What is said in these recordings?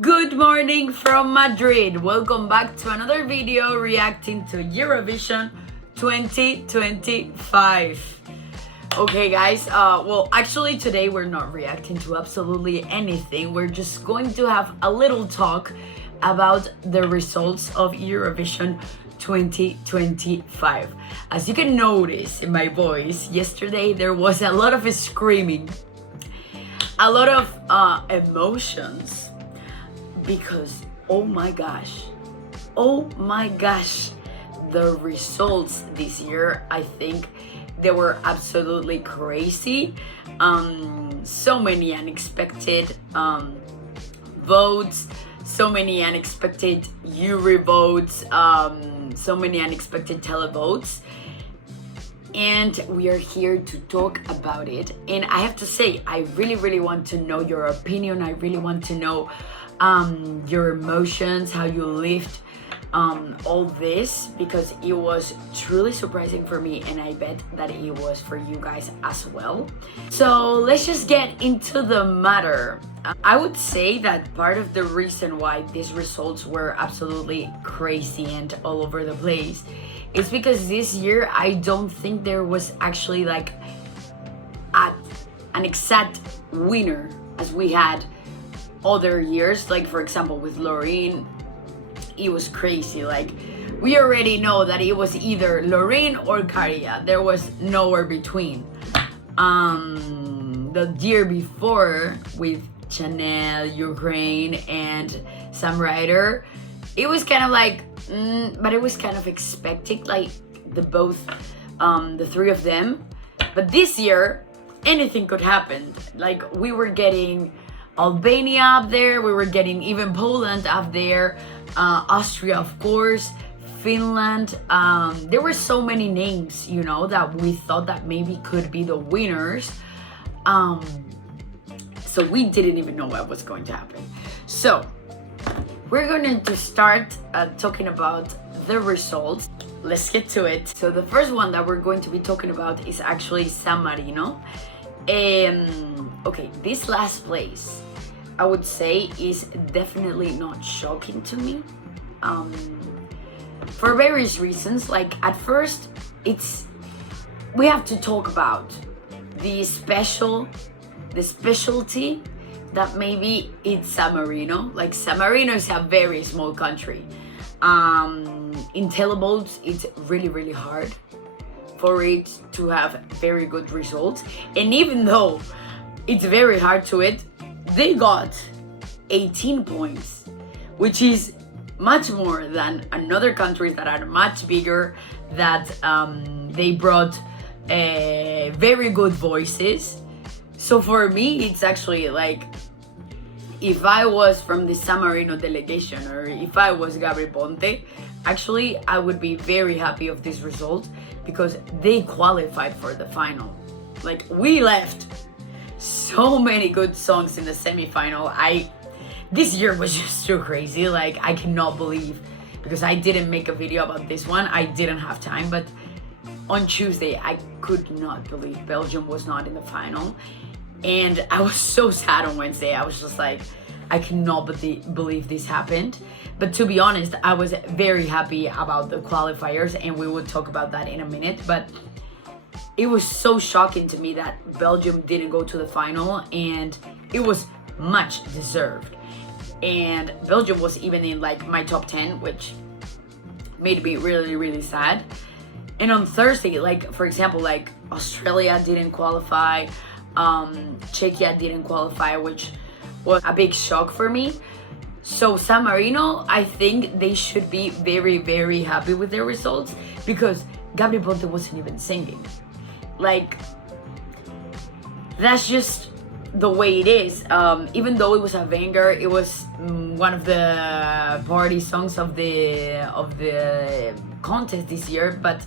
Good morning from Madrid. Welcome back to another video reacting to Eurovision 2025. Okay guys, well actually today we're not reacting to absolutely anything. We're just going to have a little talk about the results of Eurovision 2025. As you can notice in my voice, yesterday there was a lot of screaming, a lot of emotions, because oh my gosh, the results this year, I think they were absolutely crazy. So many unexpected votes, so many unexpected Eurovotes, so many unexpected televotes, and we are here to talk about it. And I have to say, I really want to know your opinion. I really want to know your emotions, how you lived all this, because it was truly surprising for me, and I bet that it was for you guys as well. So let's just get into the matter. I would say that part of the reason why these results were absolutely crazy and all over the place is because this year I don't think there was actually like an exact winner as we had other years. Like for example with Loreen, it was crazy. Like we already know that it was either Loreen or Karia. There was nowhere between. The year before with Chanel, Ukraine, and Sam Ryder, it was kind of like but it was kind of expected, like the three of them. But this year anything could happen. Like we were getting Albania up there, we were getting even Poland up there, Austria of course, Finland. There were so many names, you know, that we thought that maybe could be the winners. So we didn't even know what was going to happen. So we're going to start talking about the results. Let's get to it. So the first one that we're going to be talking about is actually San Marino. Okay, this last place, I would say, is definitely not shocking to me, for various reasons. Like at first, we have to talk about the specialty that maybe it's San Marino. Like San Marino is a very small country. In televotes, it's really hard for it to have very good results. And even though it's very hard to it, they got 18 points, which is much more than another countries that are much bigger, that they brought very good voices. So for me, it's actually like, if I was from the San Marino delegation, or if I was Gabri Ponte, actually I would be very happy of this result, because they qualified for the final. Like we left so many good songs in the semi-final. This year was just too crazy. Like I cannot believe, because I didn't make a video about this one, I didn't have time, but on Tuesday I could not believe Belgium was not in the final. And I was so sad on Wednesday. I was just like, I cannot believe this happened. But to be honest, I was very happy about the qualifiers, and we will talk about that in a minute. But it was so shocking to me that Belgium didn't go to the final, and it was much deserved. And Belgium was even in like my top 10, which made me really sad. And on Thursday, like for example, like Australia didn't qualify, Czechia didn't qualify, which was a big shock for me. So San Marino, I think they should be very happy with their results, because Gabri Ponte wasn't even singing. Like that's just the way it is. Even though it was a banger, it was one of the party songs of the contest this year, but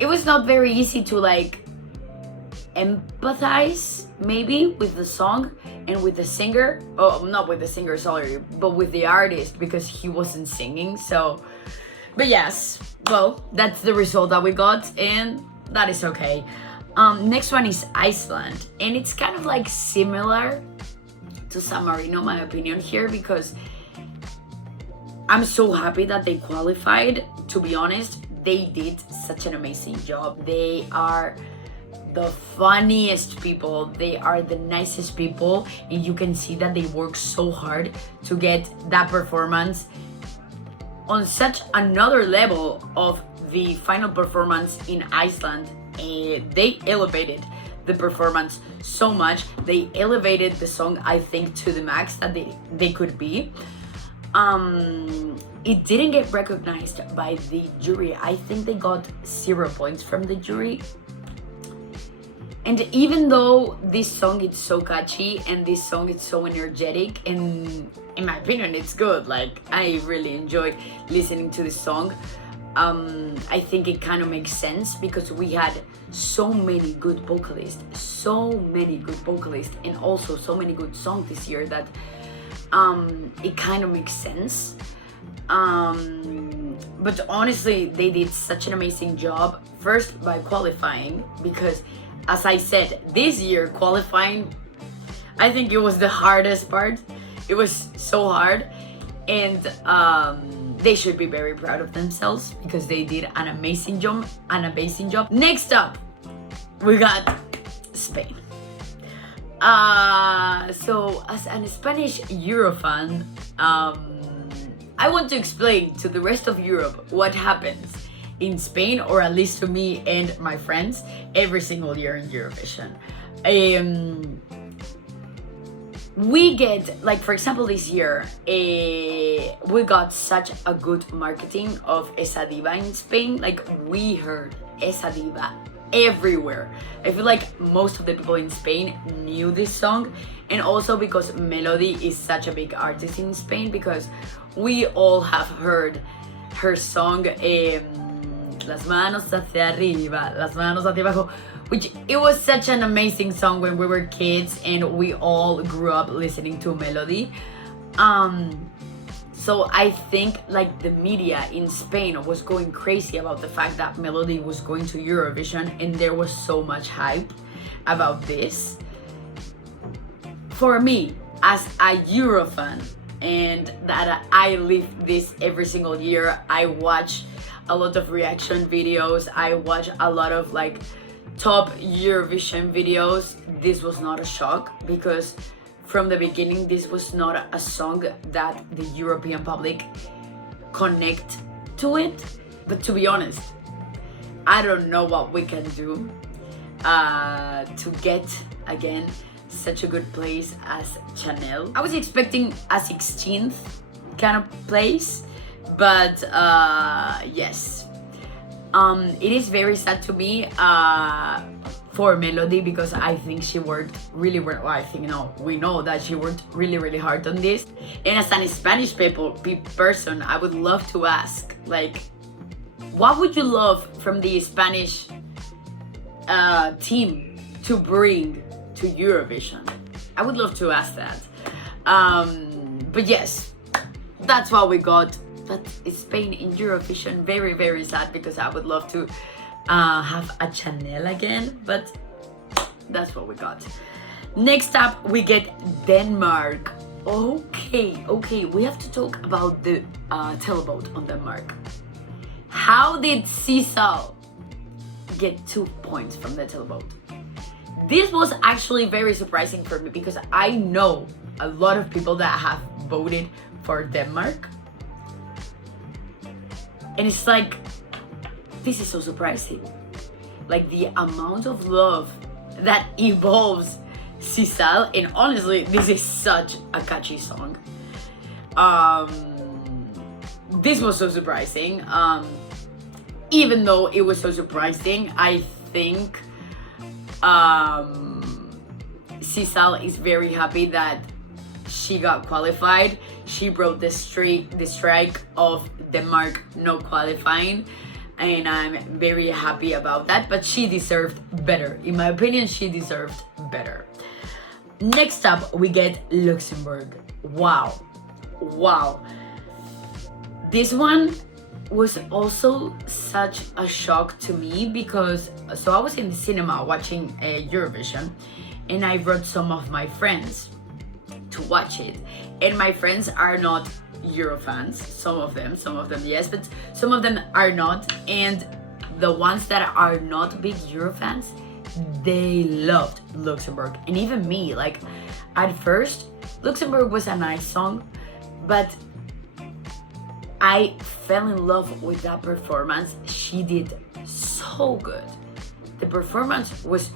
it was not very easy to like empathize maybe with the song and with the singer. Oh, not with the singer, sorry, but with the artist, because he wasn't singing. So, but yes, well, that's the result that we got, and that is okay. Next one is Iceland, and it's kind of like similar to San Marino my opinion here, because I'm so happy that they qualified. To be honest, they did such an amazing job. They are the funniest people, they are the nicest people, and you can see that they work so hard to get that performance on such another level of the final performance in Iceland. They elevated the performance so much. They elevated the song, I think, to the max that they could be. It didn't get recognized by the jury. I think they got 0 points from the jury. And even though this song is so catchy and this song is so energetic, and in my opinion it's good, like I really enjoyed listening to this song, I think it kind of makes sense because we had so many good vocalists, and also so many good songs this year that it kind of makes sense. But honestly, they did such an amazing job, first by qualifying, because as I said, this year qualifying, I think it was the hardest part. It was so hard, and they should be very proud of themselves because they did an amazing job. Next up, we got Spain. So as a Spanish Eurofan, I want to explain to the rest of Europe what happens in Spain, or at least to me and my friends, every single year in Eurovision. We get, like for example this year, we got such a good marketing of Esa Diva in Spain. Like we heard Esa Diva everywhere. I feel like most of the people in Spain knew this song, and also because Melody is such a big artist in Spain, because we all have heard her song Las manos hacia arriba, las manos hacia abajo, which it was such an amazing song when we were kids and we all grew up listening to Melody. So I think like the media in Spain was going crazy about the fact that Melody was going to Eurovision, and there was so much hype about this. For me, as a Eurofan, and that I live this every single year, I watch a lot of reaction videos, I watch a lot of like top Eurovision videos. This was not a shock, because from the beginning this was not a song that the European public connect to it. But to be honest, I don't know what we can do to get again such a good place as Chanel. I was expecting a 16th kind of place, but yes, it is very sad to me for Melody, because I think she worked really well. We know that she worked really hard on this. And as a Spanish person, I would love to ask, like, what would you love from the Spanish team to bring to Eurovision? I would love to ask that. But yes, that's what we got. That is Spain in Eurovision. Very sad, because I would love to have a Chanel again, but that's what we got. Next up, we get Denmark. Okay, we have to talk about the televote on Denmark. How did Sissel get 2 points from the televote? This was actually very surprising for me, because I know a lot of people that have voted for Denmark. And it's like, this is so surprising. Like the amount of love that involves Sissel, and honestly, this is such a catchy song. This was so surprising. Even though it was so surprising, I think Sissel is very happy that she got qualified. She broke the strike of Denmark not qualifying, and I'm very happy about that. But she deserved better. In my opinion, she deserved better. Next up, we get Luxembourg. Wow. This one was also such a shock to me, because I was in the cinema watching Eurovision, and I brought some of my friends. to watch it. And my friends are not Euro fans. Some of them yes, but some of them are not. And the ones that are not big Euro fans, they loved Luxembourg. And even me, like at first, Luxembourg was a nice song, but I fell in love with that performance. She did so good. The performance was,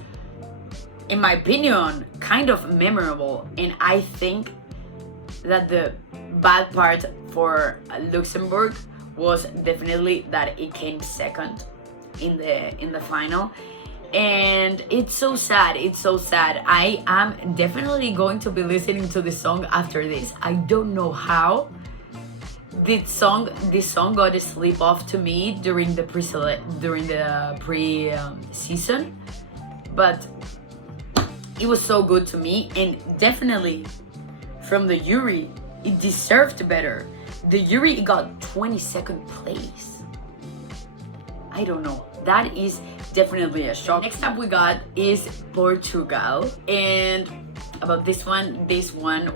in my opinion, kind of memorable. And I think that the bad part for Luxembourg was definitely that it came second in the final. And it's so sad. I am definitely going to be listening to this song after this. I don't know how this song got a slip off to me during the pre-season, but it was so good to me. And definitely from the jury, it deserved better. The jury got 22nd place. I don't know. That is definitely a shock. Next up we got is Portugal. And about this one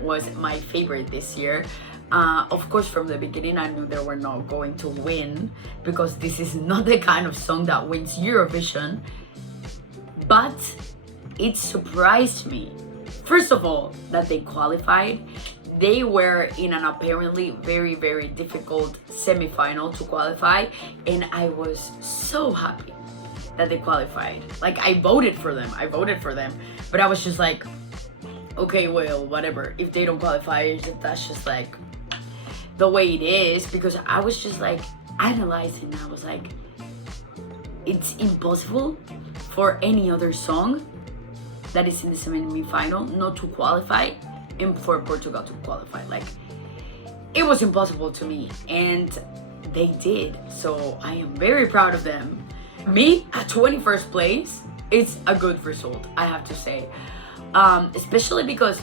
was my favorite this year. Of course, from the beginning I knew they were not going to win, because this is not the kind of song that wins Eurovision. But it surprised me, first of all, that they qualified. They were in an apparently very, very difficult semi-final to qualify, and I was so happy that they qualified. Like, I voted for them, but I was just like, okay, well, whatever. If they don't qualify, that's just like the way it is. Because I was just like analyzing, I was like, it's impossible for any other song that is in the semi-final not to qualify, and for Portugal to qualify. Like, it was impossible to me, and they did. So I am very proud of them. Me at 21st place, it's a good result, I have to say. Especially because,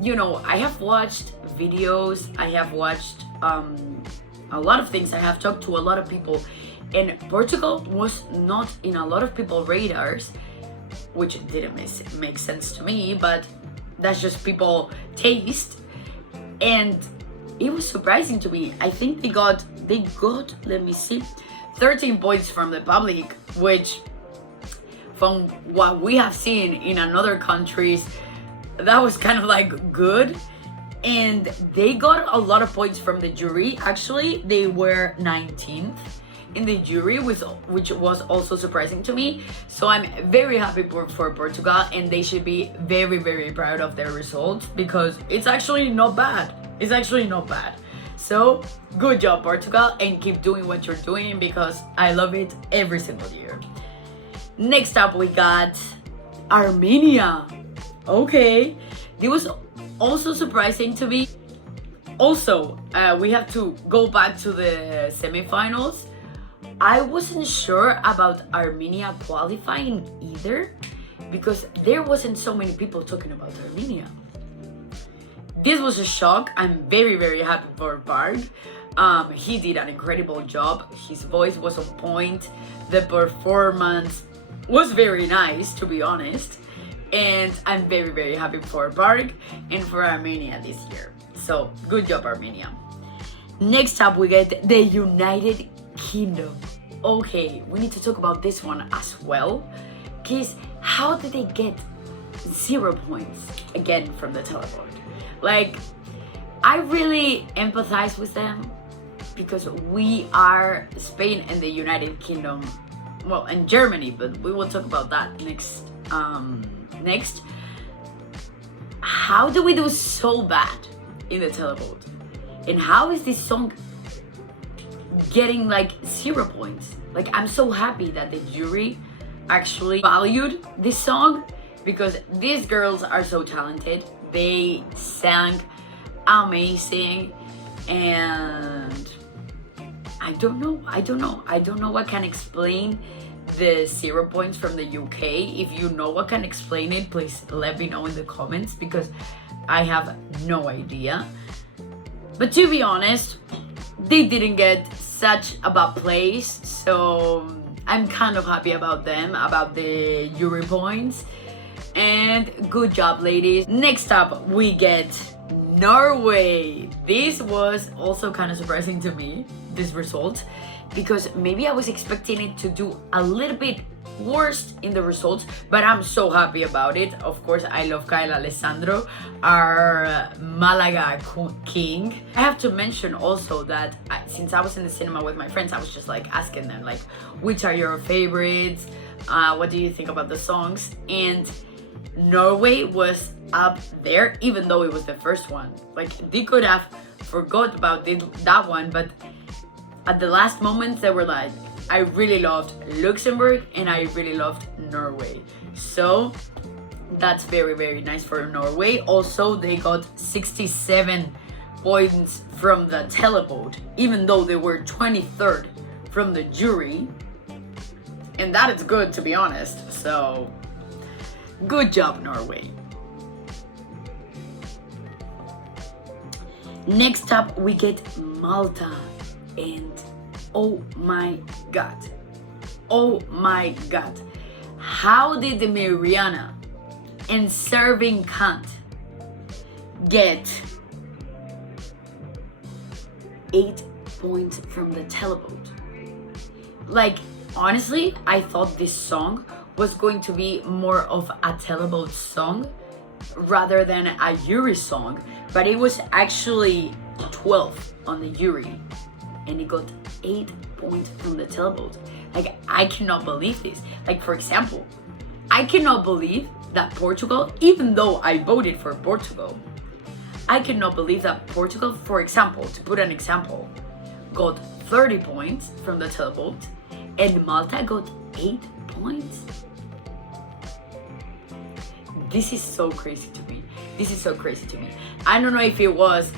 you know, I have watched videos, I have watched a lot of things, I have talked to a lot of people, and Portugal was not in a lot of people's radars, which didn't make sense to me, but that's just people taste. And it was surprising to me. I think they got, let me see, 13 points from the public, which from what we have seen in other countries, that was kind of like good. And they got a lot of points from the jury. Actually, they were 19th in the jury, which was also surprising to me. So I'm very happy for Portugal, and they should be very, very proud of their results, because it's actually not bad. So good job, Portugal, and keep doing what you're doing, because I love it every single year. Next up we got Armenia. Okay, it was also surprising to me. Also, we have to go back to the semifinals. I wasn't sure about Armenia qualifying either, because there wasn't so many people talking about Armenia. This was a shock. I'm very, very happy for Bard. He did an incredible job. His voice was on point. The performance was very nice, to be honest. And I'm very, very happy for Bard and for Armenia this year. So good job, Armenia. Next up we get the United Kingdom. Okay, we need to talk about this one as well, because how did they get 0 points again from the teleport? Like, I really empathize with them, because we are Spain and the United Kingdom, well, and Germany, but we will talk about that next. How do we do so bad in the televote? And how is this song getting like 0 points? Like, I'm so happy that the jury actually valued this song, because these girls are so talented. They sang amazing, and I don't know what can explain the 0 points from the UK. If you know what can explain it, please let me know in the comments, because I have no idea. But to be honest, they didn't get such a bad place, so I'm kind of happy about them, about the jury points. And good job, ladies. Next up we get Norway. This was also kind of surprising to me, this result, because maybe I was expecting it to do a little bit worse in the results, but I'm so happy about it. Of course, I love Kyle Alessandro, our Malaga king. I have to mention also that since I was in the cinema with my friends, I was just like asking them like, which are your favorites? What do you think about the songs? And Norway was up there, even though it was the first one. Like, they could have forgot about that one, but at the last moments they were like, I really loved Luxembourg and I really loved Norway. So that's very, very nice for Norway. Also, they got 67 points from the televote, even though they were 23rd from the jury. And that is good, to be honest. So good job, Norway. Next up, we get Malta. And oh my god. Oh my god. How did the Mariana and Serving Cunt get 8 points from the televote? Like, honestly, I thought this song was going to be more of a televote song rather than a jury song, but it was actually 12 on the jury and it got 8 points from the televote. Like, I cannot believe this. Like, for example, I cannot believe that Portugal, even though I voted for Portugal, I cannot believe that Portugal, for example, to put an example, got 30 points from the televote and Malta got 8 points. This is so crazy to me. This is so crazy to me. I don't know if it was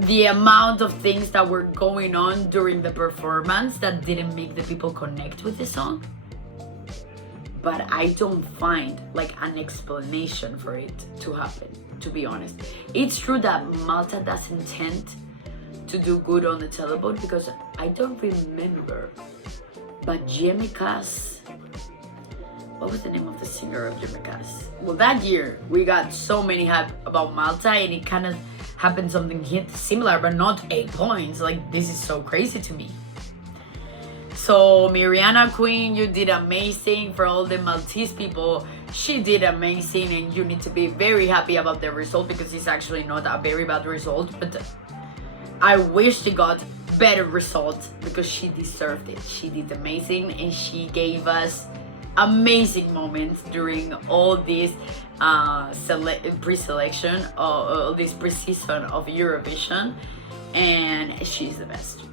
the amount of things that were going on during the performance that didn't make the people connect with the song, but I don't find like an explanation for it to happen, to be honest. It's true that Malta doesn't tend to do good on the televote because I don't remember, but Jemikas, what was the name of the singer of Jemikas? Well, that year we got so many hype about Malta and it kind of happened something similar, but not 8 points. Like, this is so crazy to me. So Mariana Queen, you did amazing. For all the Maltese people, she did amazing and you need to be very happy about the result because it's actually not a very bad result, but I wish she got better results because she deserved it. She did amazing and she gave us amazing moments during all this pre-selection, all this pre-season of Eurovision, and she's the best.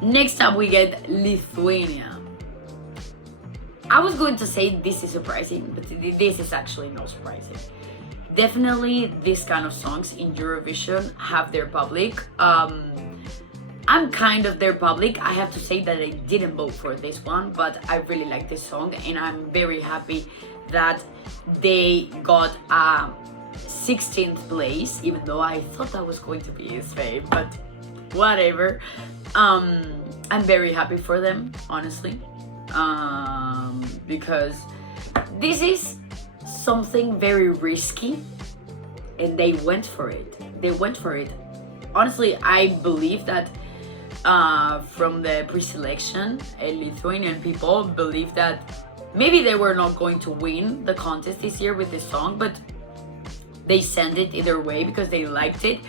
Next up, we get Lithuania. I was going to say this is surprising, but this is actually not surprising. Definitely, these kind of songs in Eurovision have their public. I'm kind of their public. I have to say that I didn't vote for this one, but I really like this song and I'm very happy that they got 16th place, even though I thought that was going to be Spain, but whatever. I'm very happy for them, honestly, because this is something very risky and they went for it. They went for it. Honestly, I believe that from the pre-selection, Lithuanian people believe that maybe they were not going to win the contest this year with this song, but they sent it either way because they liked it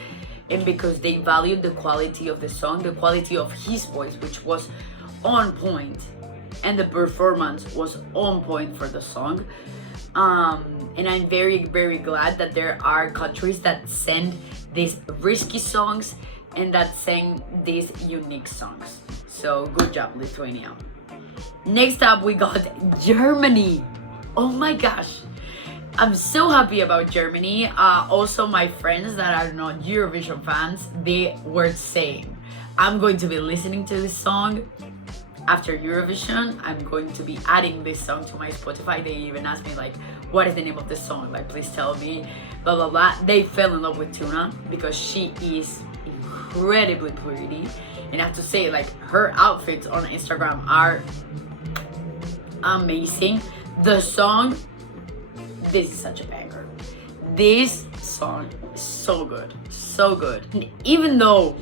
and because they valued the quality of the song, the quality of his voice, which was on point, and the performance was on point for the song. And I'm very, very glad that there are countries that send these risky songs and that sang these unique songs. So good job, Lithuania. Next up, we got Germany. Oh my gosh. I'm so happy about Germany. Also, my friends that are not Eurovision fans, they were saying, I'm going to be listening to this song after Eurovision. I'm going to be adding this song to my Spotify. They even asked me like, what is the name of the song? Like, please tell me, blah, blah, blah. They fell in love with Tuna because she is incredibly pretty. And I have to say, like, her outfits on Instagram are amazing. The song, this is such a banger. This song is so good, so good. And even though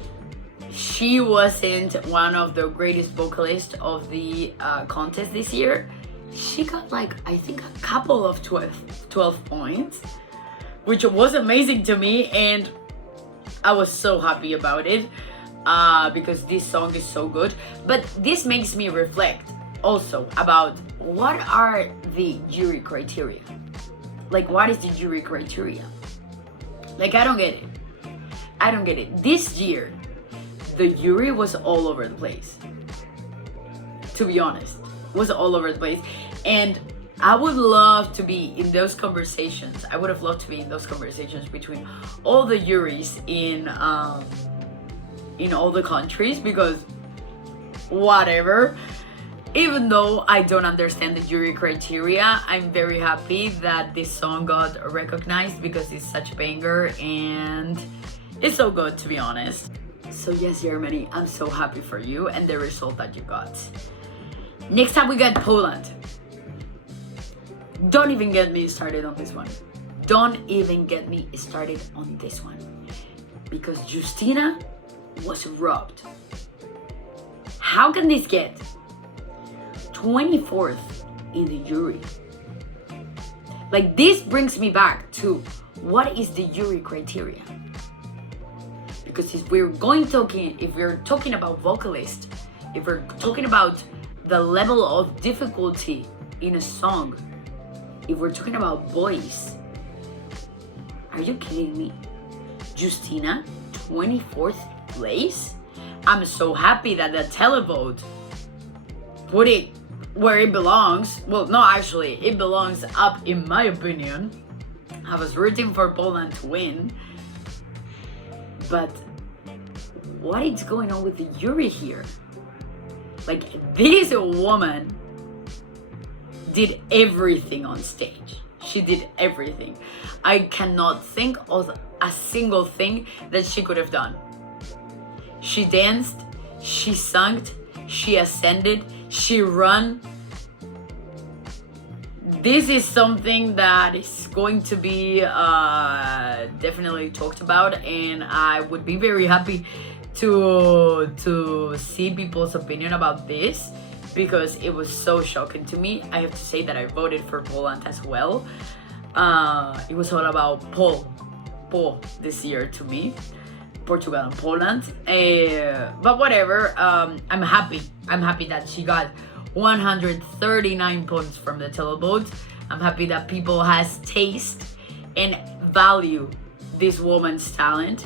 she wasn't one of the greatest vocalists of the contest this year, she got like, I think, a couple of 12 points, which was amazing to me, and I was so happy about it because this song is so good. But this makes me reflect also about what are the jury criteria. Like, what is the jury criteria? Like, I don't get it. I don't get it. This year, the jury was all over the place. To be honest, was all over the place. And I would love to be in those conversations. I would have loved to be in those conversations between all the juries in all the countries, because whatever. Even though I don't understand the jury criteria, I'm very happy that this song got recognized because it's such a banger and it's so good, to be honest. So yes, Germany, I'm so happy for you and the result that you got. Next up we got Poland. Don't even get me started on this one. Don't even get me started on this one. Because Justyna was robbed. How can this get 24th in the jury? Like, this brings me back to what is the jury criteria? Because if we're talking about vocalist, if we're talking about the level of difficulty in a song, if we're talking about voice, are you kidding me? Justyna, 24th place? I'm so happy that the televote put it where it belongs. Well, no, actually, it belongs up, in my opinion. I was rooting for Poland to win. But what is going on with the jury here? Like, this woman did everything on stage. She did everything. I cannot think of a single thing that she could have done. She danced, she sung, she ascended, she ran. This is something that is going to be definitely talked about, and I would be very happy to see people's opinion about this, because it was so shocking to me. I have to say that I voted for Poland as well. It was all about Po this year to me. Portugal and Poland. But whatever, I'm happy that she got 139 points from the televote. I'm happy that people has taste and value this woman's talent.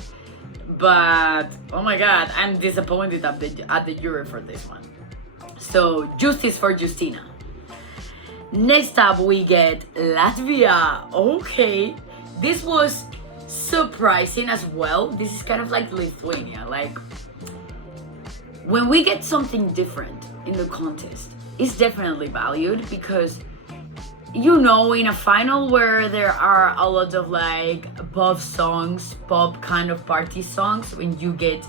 But oh my god, I'm disappointed at the jury for this one. So justice for Justyna. Next up we get Latvia. Okay, this was surprising as well. This is kind of like Lithuania. Like, when we get something different in the contest, it's definitely valued, because in a final where there are a lot of like pop songs, pop kind of party songs, when you get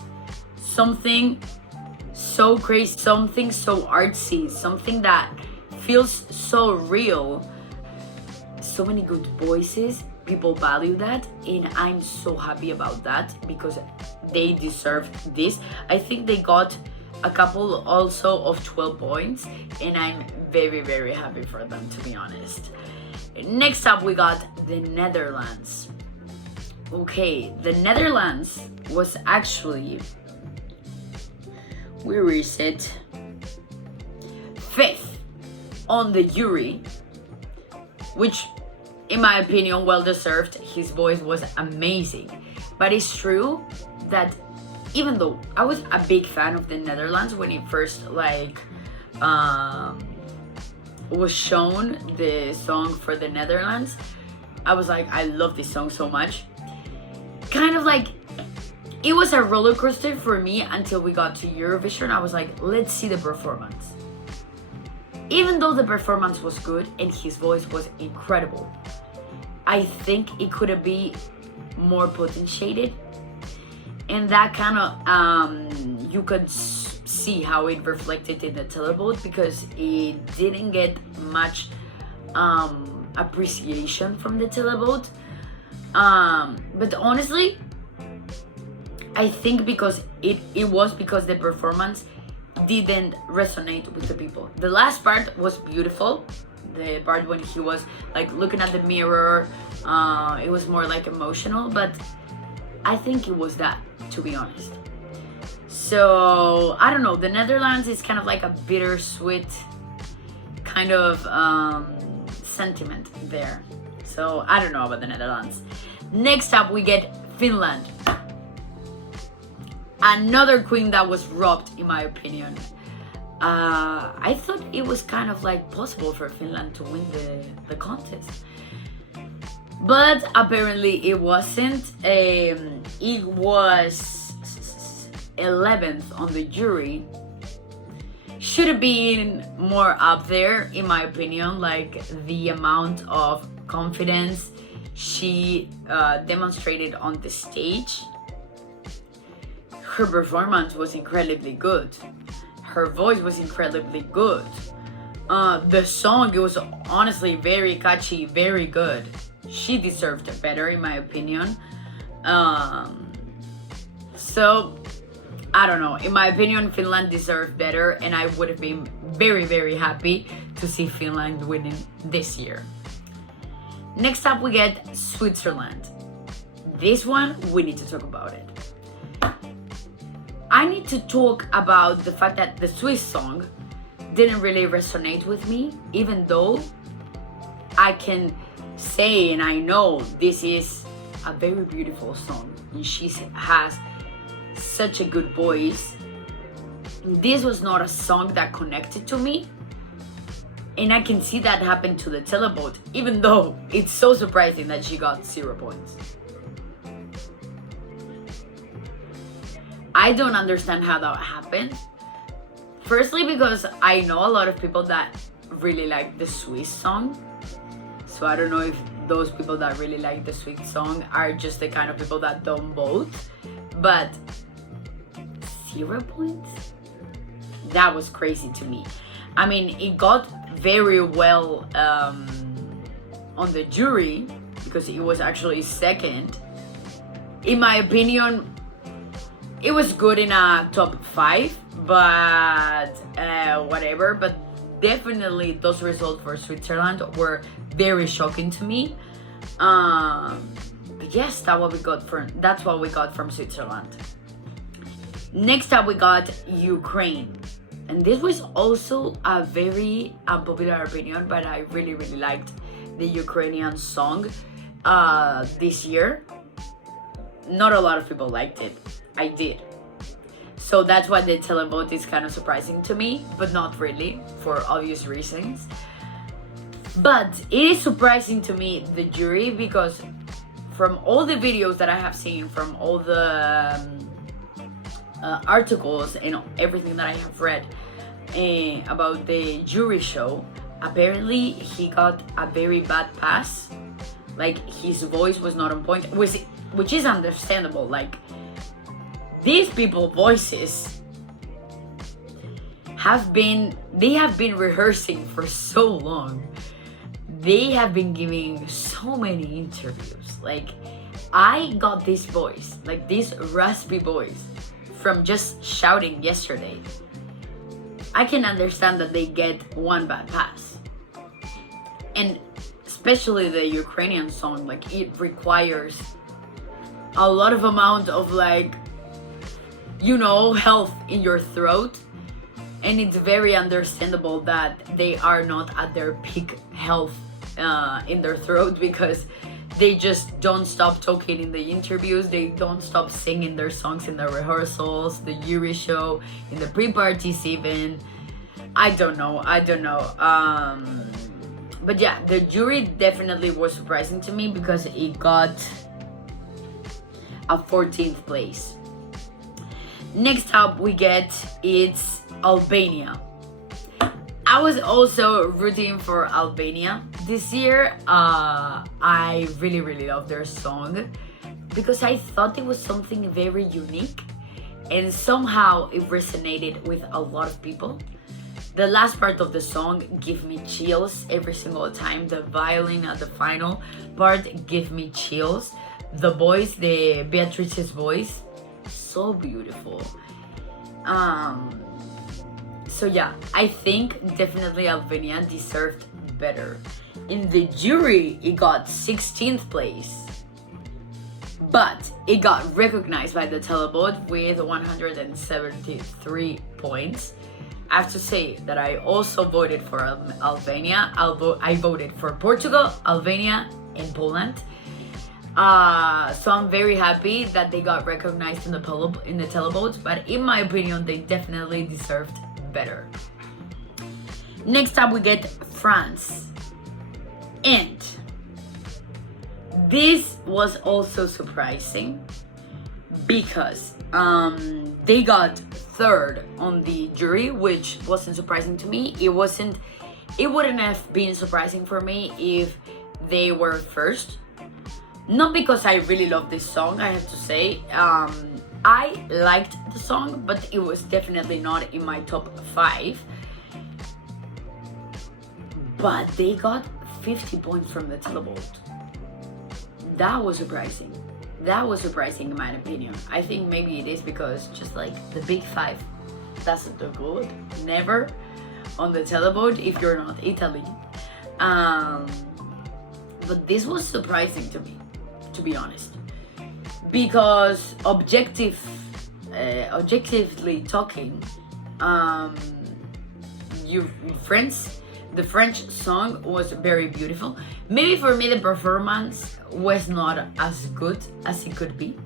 something so crazy, something so artsy, something that feels so real, so many good voices, people value that, and I'm so happy about that, because they deserve this. I think they got a couple also of 12 points, and I'm very, very happy for them, to be honest. Next up we got the Netherlands. Okay, the Netherlands was actually, where is it? 5th on the jury, which in my opinion, well deserved. His voice was amazing. But it's true that even though I was a big fan of the Netherlands when it first was shown, the song for the Netherlands, I was like, I love this song so much. Kind of like, it was a roller coaster for me until we got to Eurovision. I was like, let's see the performance. Even though the performance was good and his voice was incredible, I think it could have been more potentiated, and that kind of you could see how it reflected in the televote, because it didn't get much appreciation from the televote. But honestly, I think because it was because the performance didn't resonate with the people. The last part was beautiful. The part when he was like looking at the mirror, it was more like emotional, but I think it was that, to be honest. So I don't know, the Netherlands is kind of like a bittersweet kind of sentiment there. So I don't know about the Netherlands. Next up we get Finland. Another queen that was robbed, in my opinion. I thought it was kind of like possible for Finland to win the contest, but apparently it wasn't. It was 11th on the jury. Should have been more up there, in my opinion. Like the amount of confidence she demonstrated on the stage. Her performance was incredibly good. Her voice was incredibly good. The song, it was honestly very catchy, very good. She deserved better, in my opinion. So, I don't know. In my opinion, Finland deserved better, and I would have been very, very happy to see Finland winning this year. Next up, we get Switzerland. This one, we need to talk about it. I need to talk about the fact that the Swiss song didn't really resonate with me, even though I can say and I know this is a very beautiful song and she has such a good voice. This was not a song that connected to me, and I can see that happen to the televote, even though it's so surprising that she got 0 points. I don't understand how that happened. Firstly, because I know a lot of people that really like the Swiss song. So I don't know if those people that really like the Swiss song are just the kind of people that don't vote. But 0 points? That was crazy to me. I mean, it got very well on the jury because it was actually second. In my opinion, it was good in a top 5, but whatever. But definitely those results for Switzerland were very shocking to me. But yes, that's what we got from Switzerland. Next up, we got Ukraine. And this was also a very unpopular opinion, but I really, really liked the Ukrainian song this year. Not a lot of people liked it. I did. So that's why the televote is kind of surprising to me, but not really, for obvious reasons. But it is surprising to me, the jury, because from all the videos that I have seen, from all the articles and everything that I have read about the jury show, apparently he got a very bad pass. Like, his voice was not on point, which is understandable. Like, these people's voices have been rehearsing for so long. They have been giving so many interviews. Like, I got this voice, like this raspy voice, from just shouting yesterday. I can understand that they get one bad pass. And especially the Ukrainian song, like, it requires a lot of amount of, like, you know, health in your throat, and it's very understandable that they are not at their peak health in their throat, because they just don't stop talking in the interviews, they don't stop singing their songs in the rehearsals, the jury show, in the pre-parties even. I don't know. But yeah, the jury definitely was surprising to me because it got a 14th place. Next up we get, it's Albania. I was also rooting for Albania this year. I really, really love their song because I thought it was something very unique and somehow it resonated with a lot of people. The last part of the song give me chills every single time. The violin at the final part give me chills. The voice, the Beatrice's voice, so beautiful. So yeah, I think definitely Albania deserved better. In the jury, it got 16th place, but it got recognized by the televote with 173 points. I have to say that I also voted for Albania. I voted for Portugal, Albania, and Poland. So I'm very happy that they got recognized in the televotes, but in my opinion, they definitely deserved better. Next up, we get France. And this was also surprising because they got third on the jury, which wasn't surprising to me. It wouldn't have been surprising for me if they were first. Not because I really love this song, I have to say. I liked the song, but it was definitely not in my top 5. But they got 50 points from the televote. That was surprising. That was surprising in my opinion. I think maybe it is because just like the big 5 doesn't do good. Never on the televote if you're not Italy. But this was surprising to me, to be honest, because objectively talking, the French song was very beautiful. Maybe for me the performance was not as good as it could be.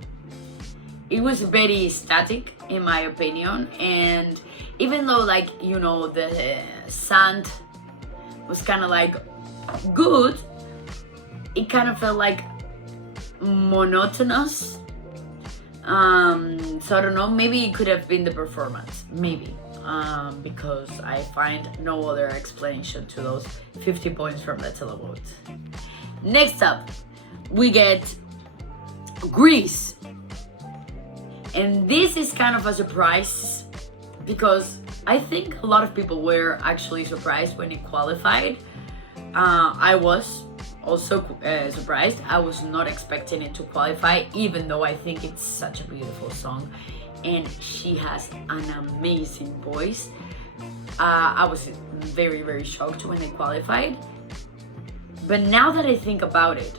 It was very static in my opinion, and even though like, you know, the sound was kind of like good, it kind of felt like monotonous. So I don't know, maybe it could have been the performance, maybe, because I find no other explanation to those 50 points from the televote. Next up, we get Greece. And this is kind of a surprise because I think a lot of people were actually surprised when it qualified. I was also surprised. I was not expecting it to qualify, even though I think it's such a beautiful song and she has an amazing voice. I was very, very shocked when they qualified. But now that I think about it,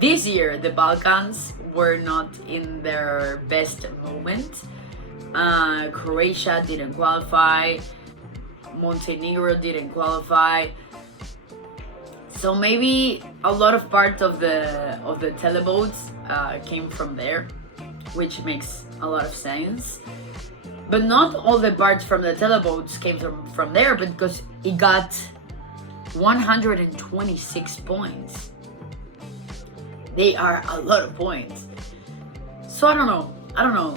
this year the Balkans were not in their best moment. Croatia didn't qualify, Montenegro didn't qualify. So maybe a lot of parts of the televotes came from there, which makes a lot of sense. But not all the parts from the televotes came from there, because it got 126 points. They are a lot of points. So I don't know.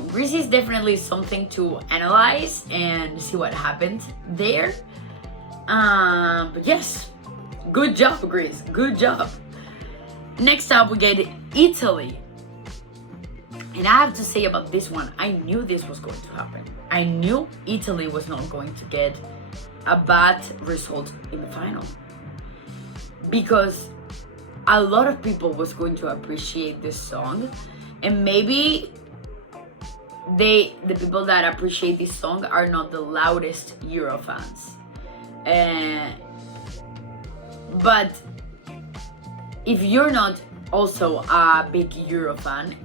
Greece is definitely something to analyze and see what happened there. But yes, good job, Greece. Good job. Next up, we get Italy. And I have to say about this one, I knew this was going to happen. I knew Italy was not going to get a bad result in the final, because a lot of people was going to appreciate this song, and maybe the people that appreciate this song are not the loudest Euro fans. But if you're not also a big Euro fan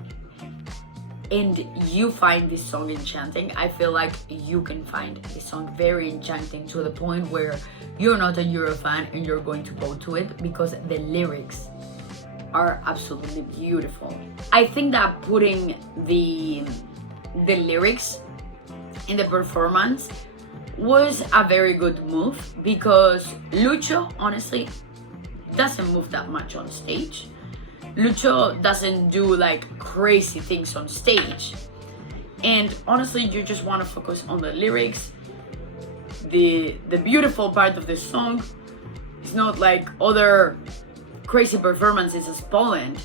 and you find this song enchanting, I feel like you can find this song very enchanting to the point where you're not a Euro fan and you're going to go to it because the lyrics are absolutely beautiful. I think that putting the lyrics in the performance was a very good move, because Lucho honestly doesn't move that much on stage. Lucho doesn't do like crazy things on stage, and honestly you just want to focus on the lyrics. The beautiful part of the song is not like other crazy performances as Poland.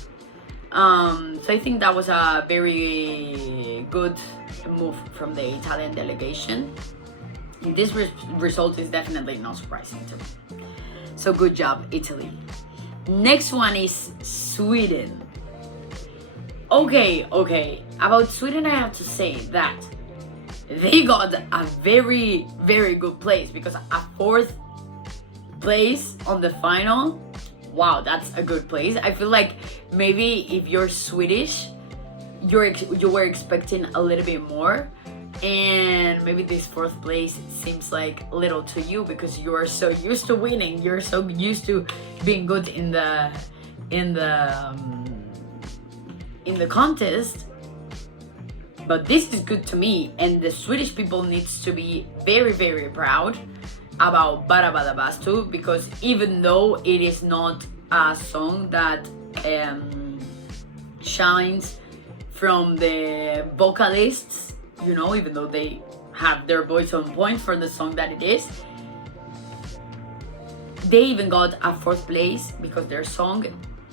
So I think that was a very good move from the Italian delegation. this result is definitely not surprising to me. So good job, Italy. Next one is Sweden. Okay. About Sweden, I have to say that they got a very, very good place, because a 4th place on the final, wow, that's a good place. I feel like maybe if you're Swedish, you were expecting a little bit more, and maybe this 4th place seems like little to you because you are so used to winning. You're so used to being good in the contest. But this is good to me, and the Swedish people needs to be very, very proud about Bara Bada Bastu, because even though it is not a song that shines from the vocalists, you know, even though they have their voice on point for the song that it is, they even got a 4th place because their song,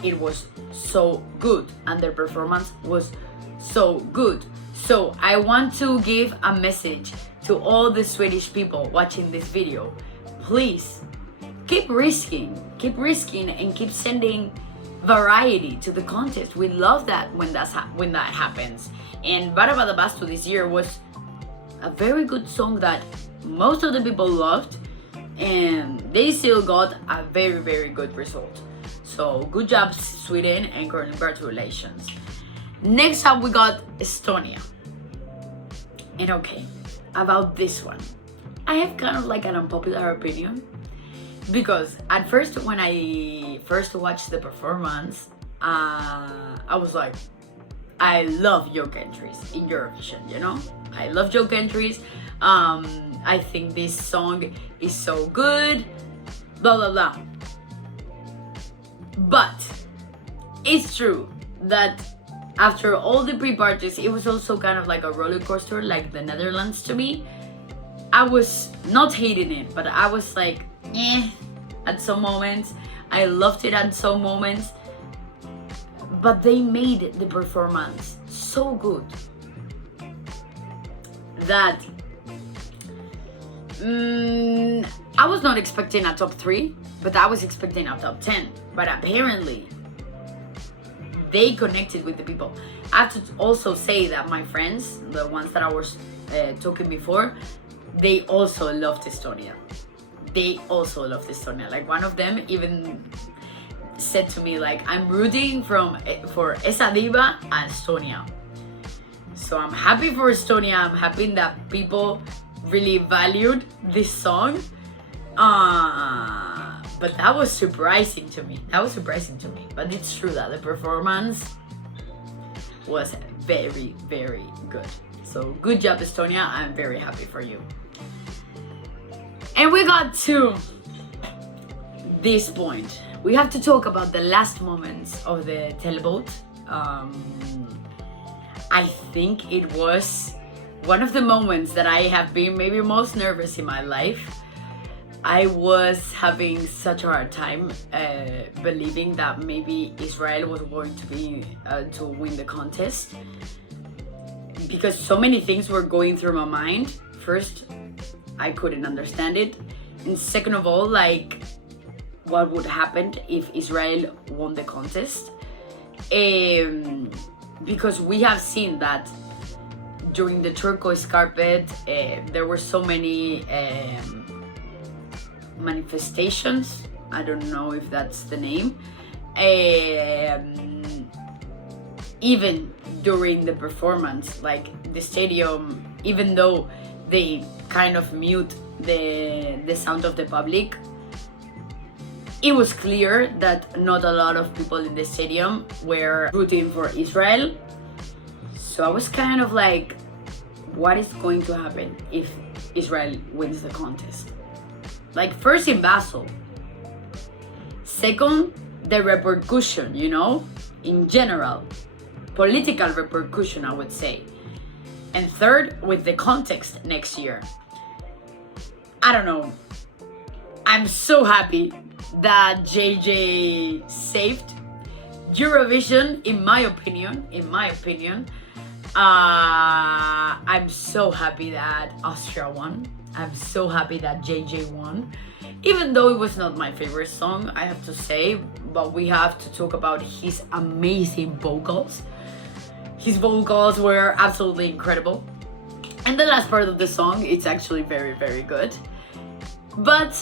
it was so good and their performance was so good. So I want to give a message to all the Swedish people watching this video. Please keep risking and keep sending variety to the contest. We love that when that happens. And Bara Bada Bastu this year was a very good song that most of the people loved, and they still got a very, very good result. So good job, Sweden, and congratulations. Next up, we got Estonia. And okay, about this one, I have kind of like an unpopular opinion, because at first, when I first watched the performance, I was like, I love yoke entries in Eurovision, you know? I love yoke entries. I think this song is so good, blah, blah, blah. But it's true that after all the pre-parties, it was also kind of like a roller coaster, like the Netherlands to me. I was not hating it, but I was like, at some moments. I loved it at some moments. But they made the performance so good that I was not expecting a top 3, but I was expecting a top 10. But apparently, they connected with the people. I have to also say that my friends, the ones that I was talking before, they also loved Estonia. Like, one of them even said to me, like, I'm rooting for Esa Diva and Estonia. So I'm happy for Estonia. I'm happy that people really valued this song. But that was surprising to me. But it's true that the performance was very, very good. So good job, Estonia. I'm very happy for you. And we got to this point. We have to talk about the last moments of the televote. I think it was one of the moments that I have been maybe most nervous in my life. I was having such a hard time believing that maybe Israel was going to be to win the contest, because so many things were going through my mind. First, I couldn't understand it, and second of all, like, what would happen if Israel won the contest? Because we have seen that during the turquoise carpet, there were so many manifestations. I don't know if that's the name. Even during the performance, like the stadium, even though they kind of mute the sound of the public, it was clear that not a lot of people in the stadium were rooting for Israel. So I was kind of like, what is going to happen if Israel wins the contest? Like, first in Basel. Second, the repercussion, you know, in general. Political repercussion, I would say. And third, with the context next year. I don't know. I'm so happy that JJ saved I I'm so happy that Austria won. I'm so happy that JJ won. Even though it was not my favorite song, I have to say, but we have to talk about his amazing vocals. His vocals were absolutely incredible. And the last part of the song, it's actually very, very good. But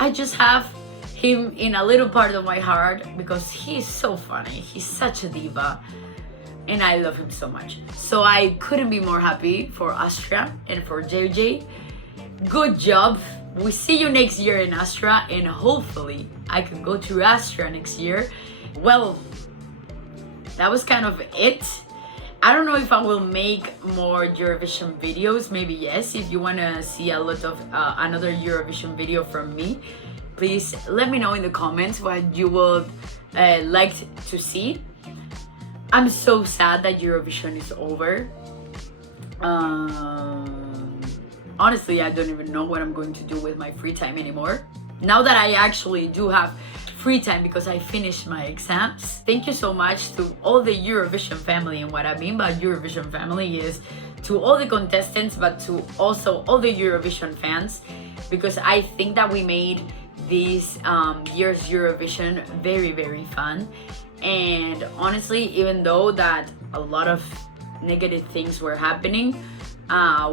I just have him in a little part of my heart because he's so funny. He's such a diva. And I love him so much. So I couldn't be more happy for Austria and for JJ. Good job. We see you next year in Austria, and hopefully I can go to Austria next year. Well, that was kind of it. I don't know if I will make more Eurovision videos. Maybe yes. If you want to see a lot of another Eurovision video from me, please let me know in the comments what you would like to see. I'm so sad that Eurovision is over. Honestly, I don't even know what I'm going to do with my free time anymore. Now that I actually do have free time because I finished my exams. Thank you so much to all the Eurovision family. And what I mean by Eurovision family is to all the contestants, but to also all the Eurovision fans, because I think that we made this year's Eurovision very, very fun. And honestly, even though that a lot of negative things were happening,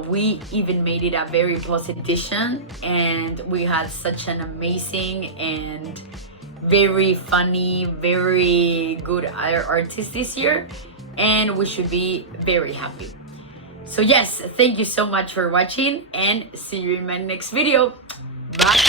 we even made it a very positive edition, and we had such an amazing and very funny, very good artist this year, and we should be very happy. So yes, thank you so much for watching, and see you in my next video. Bye.